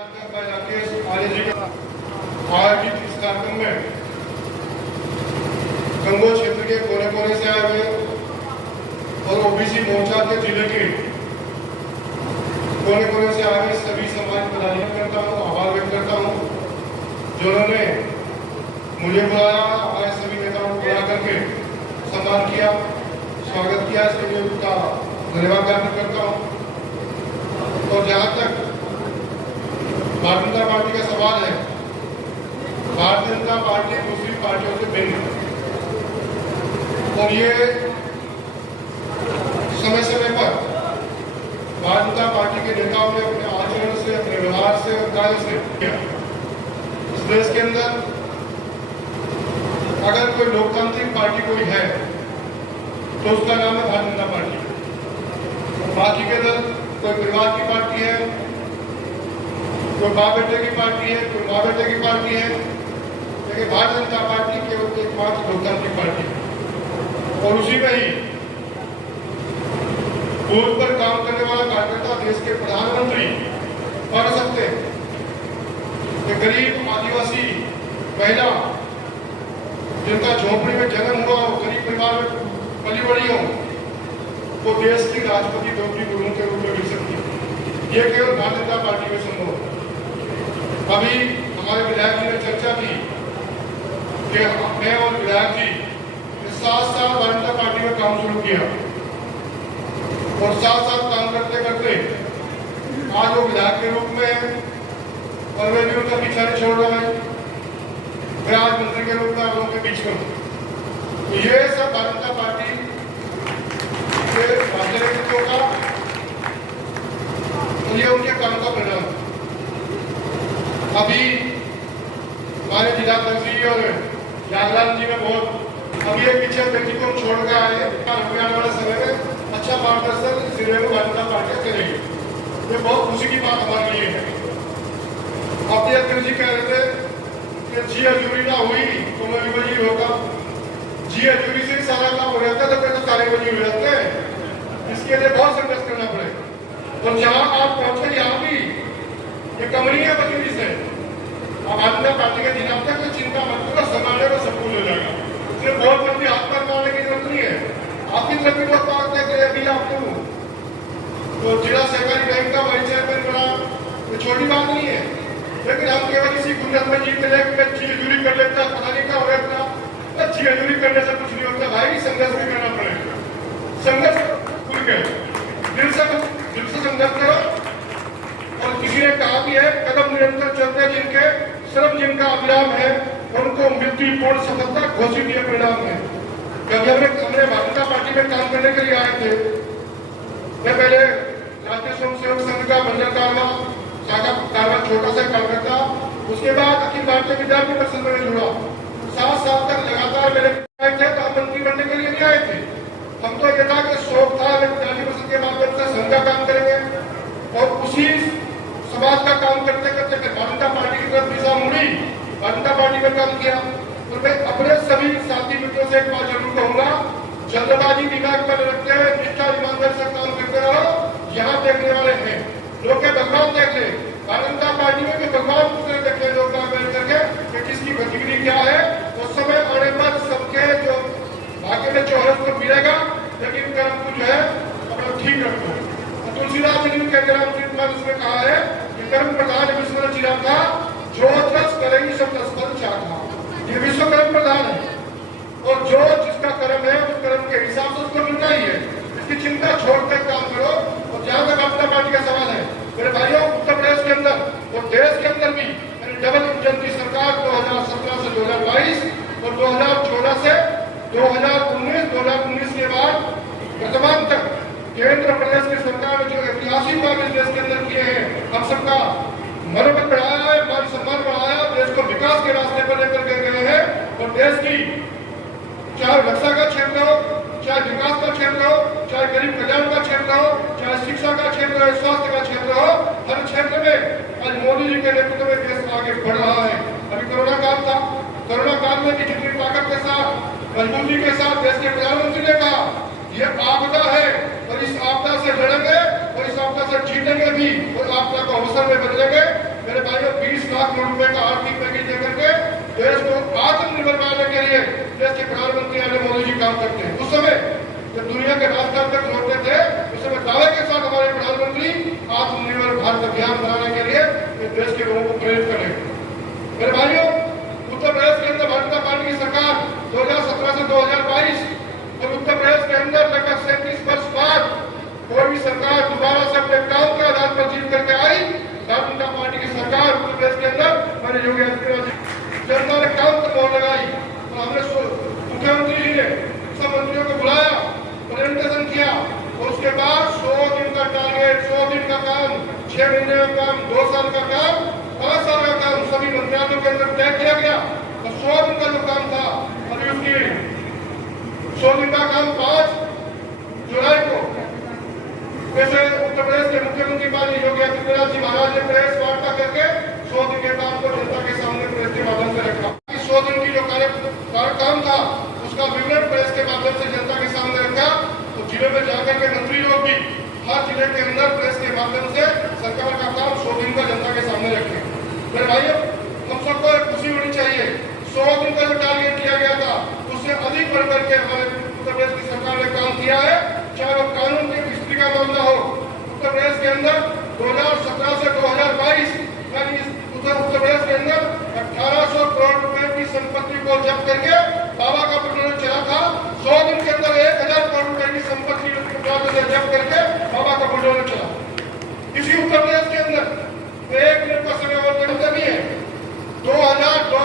आयोजित इस कार्यक्रम में गंगोह क्षेत्र के कोने कोने से आए हुए और ओबीसी मोर्चा के जिले के कोने कोने से आए हुए सभी समाज पदाधिकारी करता हूँ, आभार व्यक्त करता हूँ जिन्होंने मुझे बुलाया, हमारे सभी नेताओं को बुला करके सम्मान किया, स्वागत किया। इसके लिए उनका धन्यवाद ज्ञापित करता हूँ। और जहाँ तक भारतीय जनता पार्टी का सवाल है, भारतीय जनता पार्टी दूसरी पार्टियों से भिन्न है और ये समय समय पर भारतीय जनता पार्टी के नेताओं ने अपने आचरण से, अपने व्यवहार से और कार्य से किया। इस देश के अंदर अगर कोई लोकतांत्रिक पार्टी कोई है तो उसका नाम है भारतीय जनता पार्टी। बाकी के दल कोई परिवार की पार्टी है, कोई बाप बेटे की पार्टी है, कोई माँ बेटे की पार्टी है, लेकिन भारतीय जनता पार्टी केवल एकमात्र लोकतांत्रिक पार्टी है। और उसी में ही बूथ पर काम करने वाला कार्यकर्ता देश के प्रधानमंत्री बन सकते हैं। गरीब आदिवासी महिला जिनका झोपड़ी में जन्म हुआ हो, गरीब परिवार में पली बड़ी हो, वो देश की राष्ट्रपति द्रौपदी मुर्मू के रूप में मिल सकती है। ये केवल भारतीय जनता पार्टी में संभव है। अभी हमारे विधायक जी ने चर्चा की कि मैं और विधायक जी ने 7 साल भारतीय जनता पार्टी में काम शुरू किया और 7 साल काम करते करते आज वो विधायक के रूप में है और मैं भी उनका पीछा नहीं छोड़ रहा है। मैं आज मंत्री के रूप में आप लोगों के बीच में हूँ। तो ये सब भारतीय जनता पार्टी के राष्ट्रीय नेतृत्व का और ये उनके काम का परिणाम है। अभी हमारे जिलाध्यक्ष जी और जागलाल जी में बहुत अभी एक पीछे व्यक्ति को छोड़ के आए, आने वाले समय में अच्छा मार्गदर्शन जिले में भारतीय जनता पार्टी करेगी। ये बहुत खुशी की बात हमारे लिए है। अपने अध्यक्ष जी कह रहे थे कि जी हजूरी ना हुई तो मैं भी वजी होगा। जी हजूरी से सारा काम हो जाता है तो फिर तो सारे वजी हो जाते हैं। इसके लिए बहुत संघर्ष करना पड़ेगा। और जहाँ आप पहुंचे यहाँ भी ये कमरी है बकरी से। अब भारतीय जनता पार्टी के जिला तक कोई चिंता मत करो, संभालने को सब कुछ हो जाएगा। सिर्फ बहुत जल्दी हाथ पर मारने की जरूरत नहीं है। आपकी तरफ भी लोग बात कहते हैं अभी आपको तो जिला सहकारी बैंक का वाइस चेयरमैन बना, ये छोटी बात नहीं है। लेकिन हम केवल इसी गुंडत में जीत ले कि मैं जी हजूरी कर लेता, पता नहीं क्या हो जाता। जी हजूरी करने से कुछ नहीं होता भाई, संघर्ष भी करना पड़ेगा। संघर्ष खुल के दिल से संघर्ष करो। और किसी ने कहा भी है कदम निरंतर चलते जिनके श्रम जिनका अविराम है उनको मिलती पूर्ण सफलता घोषित ये परिणाम है। जब हमने भारतीय जनता पार्टी में काम करने के लिए आए थे, मैं पहले राष्ट्रीय स्वयंसेवक संघ का मंडल कारवा छोटा सा कार्यकर्ता, उसके बाद अखिल भारतीय विद्यार्थी परिषद में जुड़ा। 7 साल तक लगातार मेरे आए थे तो हम मंत्री बनने के लिए नहीं आए थे। हम तो ये था कि शौक था विद्यार्थी परिषद के माध्यम से संघ का काम करेंगे और उसी समाज का काम करते करते भारतीय जनता पार्टी की तरफ दिशा मुड़ी, भारतीय जनता पार्टी में काम किया। और मैं अपने सभी साथी मित्रों से एक बात जरूर कहूंगा, जल्दबाजी दिमाग में रखते हुए निष्ठा ईमानदारी से काम करते रहो। यहाँ देखने वाले हैं लोग के भगवान देख ले, भारतीय जनता पार्टी में भी भगवान दूसरे देख ले लोग बैठ करके कि किसकी गतिविधि क्या है। उस समय आने पर सबके जो भाग्य में चौरस तो मिलेगा, लेकिन कर्म को जो है अपना ठीक रखो। तुलसीदास जी के ग्रामचरित में उसमें कहा है कि कर्म प्रधान विश्व चिरा था, जो रस करेगी सब रसफल चाखा। ये विश्व कर्म प्रधान है और जो जिसका कर्म है उस कर्म के हिसाब से उसको मिलना ही है। इसकी चिंता छोड़कर काम करो। और जहां तक अपना पार्टी का सवाल है मेरे भाइयों, उत्तर प्रदेश के अंदर और देश के अंदर भी डबल इंजन की सरकार 2017 से 2022 और 2014 से 2019 के बाद वर्तमान तक केंद्र प्रदेश की सरकार ने जो ऐतिहासिक काम इस देश के अंदर किए हैं, हम सबका मनोबल बढ़ाया है, मान सम्मान बढ़ाया, देश को विकास के रास्ते पर लेकर के गए हैं। और देश की चाहे रक्षा का क्षेत्र हो, चाहे विकास का क्षेत्र हो, चाहे गरीब कल्याण का क्षेत्र हो, चाहे शिक्षा का क्षेत्र हो, स्वास्थ्य का क्षेत्र हो, हर क्षेत्र में आज मोदी जी के नेतृत्व में देश आगे बढ़ रहा है। अभी कोरोना काल था, कोरोना काल में भी जितनी ताकत के साथ, मजबूती के साथ देश के प्रधानमंत्री ने कहा ये आपदा है और इस आपदा से लड़ेंगे और इस आपदा से जीतेंगे भी और आपदा को अवसर में बदलेंगे। मेरे लाख करोड़ रुपए का आर्थिक पैकेज देकर के देश को आत्मनिर्भर बनाने के लिए देश के प्रधानमंत्री नरेंद्र मोदी जी काम करते हैं। उस समय जब दुनिया के राष्ट्रध्यक्ष होते थे उस समय दावे के साथ हमारे प्रधानमंत्री आत्मनिर्भर भारत अभियान बनाने के लिए देश के लोगों को प्रेरित करें। मेरे भाइयों, उत्तर प्रदेश के अंदर भारतीय जनता पार्टी की सरकार 2017 से 2022 और उत्तर प्रदेश के अंदर लगभग 37 वर्ष बाद कोई भी सरकार दोबारा से अपने काम के आधार पर जीत करके आई। भारतीय जनता पार्टी की सरकार उत्तर प्रदेश के अंदर मैंने योगी आदित्यनाथ जनता ने काम पर मोहर लगाई और हमने मुख्यमंत्री जी ने सब मंत्रियों को बुलाया, प्रेजेंटेशन किया और उसके बाद 100 दिन का टारगेट, 100 दिन का काम, 6 महीने का काम, 2 साल का काम, 5 साल का काम सभी मंत्रालयों के अंदर तय किया गया। और 100 दिन का जो काम था अभी उसकी 100 दिन का काम 5 जुलाई को वैसे उत्तर प्रदेश के मुख्यमंत्री माननीय योगी आदित्यनाथ जी महाराज ने प्रेस वार्ता करके 100 दिन के काम को जनता के सामने प्रेस के माध्यम से रखा। 100 दिन की जो काम था उसका विवरण प्रेस के माध्यम से जनता के सामने रखा। तो जिले में जाकर के मंत्री लोग भी हर जिले के अंदर प्रेस के माध्यम से सरकार का काम 100 दिन का जनता के सामने रखे। मेरे भाइयों, हम सबको एक खुशी होनी चाहिए। 100 दिन का जो टारगेट किया गया था उससे अधिक बढ़ करके हमारे उत्तर प्रदेश की सरकार ने काम किया है। चाहे वो कानून की स्थिति का मामला हो, उत्तर प्रदेश के अंदर 2017 से 2022 यानी उत्तर प्रदेश के अंदर 1800 करोड़ रुपए की संपत्ति को जब्त करके बाबा का पेट्रोल चला था। 100 दिन के अंदर 1000 करोड़ रुपए की संपत्ति से जब्त करके बाबा का पेट्रोल चला। इसी उत्तर प्रदेश के अंदर एक मिनट का समय और नहीं है। 2002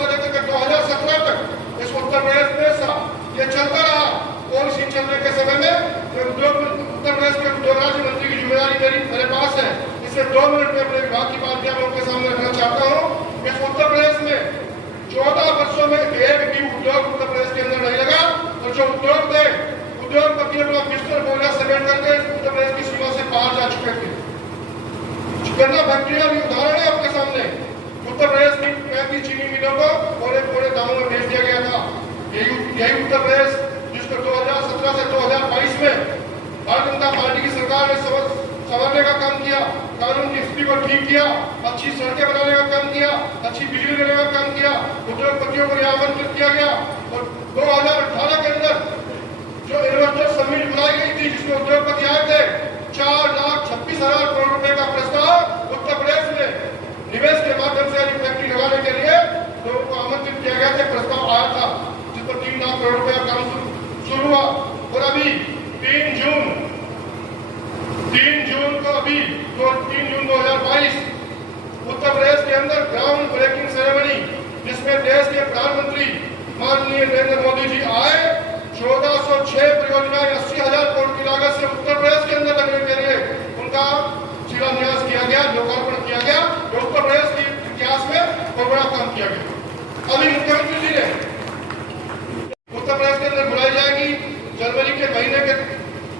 से लेकर 2017 तक इस उत्तर प्रदेश में ये चलता रहा और इसी चलने के समय में उद्योग उत्तर प्रदेश के उद्योग राज्य मंत्री की जिम्मेदारी मेरे पास है। इसे 2 मिनट में अपने विभाग की बात आप लोगों के सामने रखना चाहता हूँ। इस उत्तर प्रदेश में 14 वर्षों में एक भी उद्योग उत्तर प्रदेश के अंदर नहीं लगा और जो उद्योग थे उद्योगपति अपना बिस्तर बोला समेट करके उत्तर प्रदेश की सीमा से बाहर जा चुके थे। गन्ना फैक्ट्रियां भी उदाहरण है आपके सामने। उत्तर प्रदेश की 35 चीनी मिलों को थोड़े दामों में बेच दिया गया था। यही उत्तर प्रदेश जिसको 2017 से 2022 में भारतीय जनता पार्टी की सरकार ने संवारने का काम किया, कानून की स्थिति को ठीक किया, अच्छी सड़कें बनाने का काम किया, अच्छी बिजली देने का काम किया, उद्योगपतियों को आमंत्रित किया गया। और 2018 के अंदर जो इन्वेस्टर समिट बुलाई गई थी जिसमें उद्योगपति आए थे, 4,26,000 करोड़ रुपए का प्रस्ताव उत्तर प्रदेश में निवेश के माध्यम से फैक्ट्री लगाने के लिए लोगों को आमंत्रित किया गया था। प्रस्ताव आया था जिस पर 3 लाख करोड़ रुपए का काम शुरू हुआ। और अभी 3 जून को अभी 3 जून 2022 उत्तर प्रदेश के अंदर ग्राउंड ब्रेकिंग सेरेमनी जिसमें देश के प्रधानमंत्री माननीय नरेंद्र मोदी जी आए। 1406 परियोजना 80,000 करोड़ की लागत से उत्तर प्रदेश के अंदर लगने के लिए उनका शिलान्यास किया गया, लोकार्पण किया गया। उत्तर प्रदेश के इतिहास में बहुत बड़ा काम किया गया। अभी मुख्यमंत्री जी ने उत्तर प्रदेश के अंदर बुलाई जाएगी जनवरी के महीने के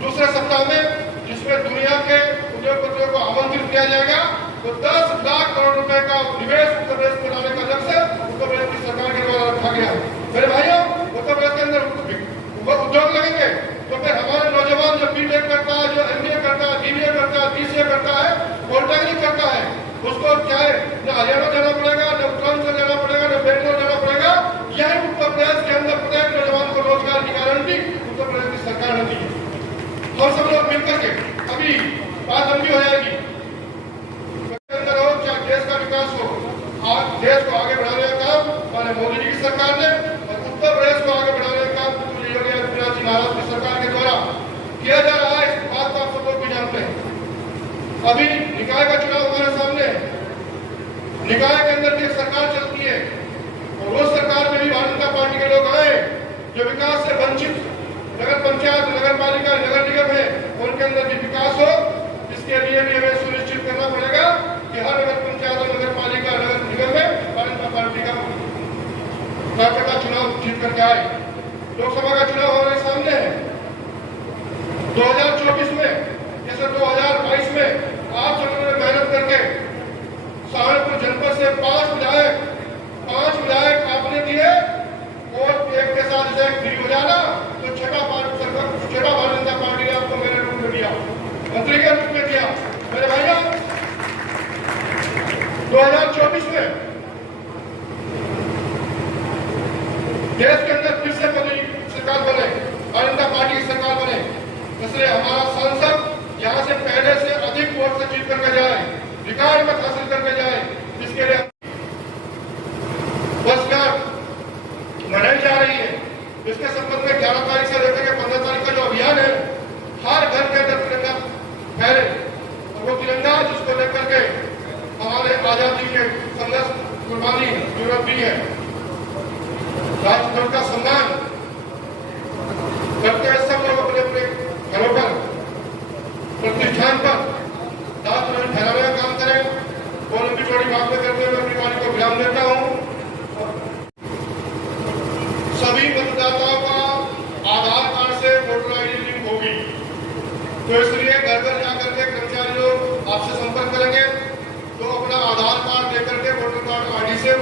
दूसरे सप्ताह में जिसमें दुनिया के उद्योगपतियों को आमंत्रित किया जाएगा। तो 10 लाख करोड़ रुपए का निवेश उत्तर प्रदेश में लाने का लक्ष्य उत्तर प्रदेश की सरकार के द्वारा रखा गया। मेरे भाइयों, उत्तर प्रदेश के अंदर उद्योग लगेंगे तो फिर हमारे नौजवान जो बीटेक करता है, जो एमबीए करता है, बीबीए करता है, बीसीए करता है, पॉलिटेक्निक करता है, उसको चाहे न हरियाणा जाना पड़ेगा, न उत्तरांचल जाना पड़ेगा, न बेंगलोर जाना पड़ेगा। यही उत्तर प्रदेश के अंदर प्रत्येक नौजवान को रोजगार की गारंटी उत्तर प्रदेश की सरकार ने दी है। हम सब लोग मिलकर के अभी बात लंबी हो जाएगी। चाहे देश का विकास हो, देश को आगे बढ़ाने का काम हमारे मोदी जी की सरकार ने और उत्तर प्रदेश को आगे बढ़ाने का काम योगी आदित्यनाथ जी महाराज की सरकार के द्वारा किया जा रहा है। इस बात को आप सब लोग भी जानते हैं। अभी निकाय का चुनाव हमारे सामने है। निकाय के अंदर भी एक सरकार चलती है और उस सरकार में भी भारतीय जनता पार्टी के लोग आए जो विकास से वंचित नगर पंचायत, नगर पालिका, नगर निगम है, उनके अंदर भी विकास हो। इसके लिए भी हमें सुनिश्चित करना पड़ेगा कि हर नगर पंचायत और नगर पालिका, नगर निगम में भारतीय जनता पार्टी का चुनाव जीत करके आए। लोकसभा का चुनाव हमारे सामने है 2024 में, जैसे 2022 में आप सब लोगों ने मेहनत करके सहारनपुर जनपद से 5 विधायक आपने दिए और एक के साथ जैसे गिरी बजाना तो छठा भारतीय जनता पार्टी ने आपको मेरे रूप में दिया, मंत्री के रूप में दिया। मेरे भाइयों, 2024 में देश के अंदर फिर से मोदी सरकार बने, भारतीय जनता पार्टी की सरकार बने, इसलिए हमारा सांसद यहाँ से पहले से अधिक वोट से जीत करके जाए, रिकॉर्ड मत हासिल करके जाए। इसके लिए बसकार मनाई जा रही है। इसके संबंध में 11 तारीख से लेकर के 15 तारीख का जो अभियान है, हर घर के अंदर तिरंगा फहरे, और वो तिरंगा जिसको लेकर के हमारे आजादी के संघर्ष कुर्बानी जरूरत भी है, राष्ट्रध्वज का सम्मान करते हुए सब लोग अपने अपने घरों पर, प्रतिष्ठान पर राष्ट्रध्वज फहराने का काम करें। और उनकी थोड़ी बात में करते हुए अपनी वाणी को विराम देता हूँ। सभी मतदाताओं का आधार कार्ड से वोटर आईडी लिंक होगी, तो इसलिए घर घर जाकर के कर्मचारी लोग आपसे संपर्क करेंगे, तो अपना आधार कार्ड लेकर के वोटर कार्ड आईडी से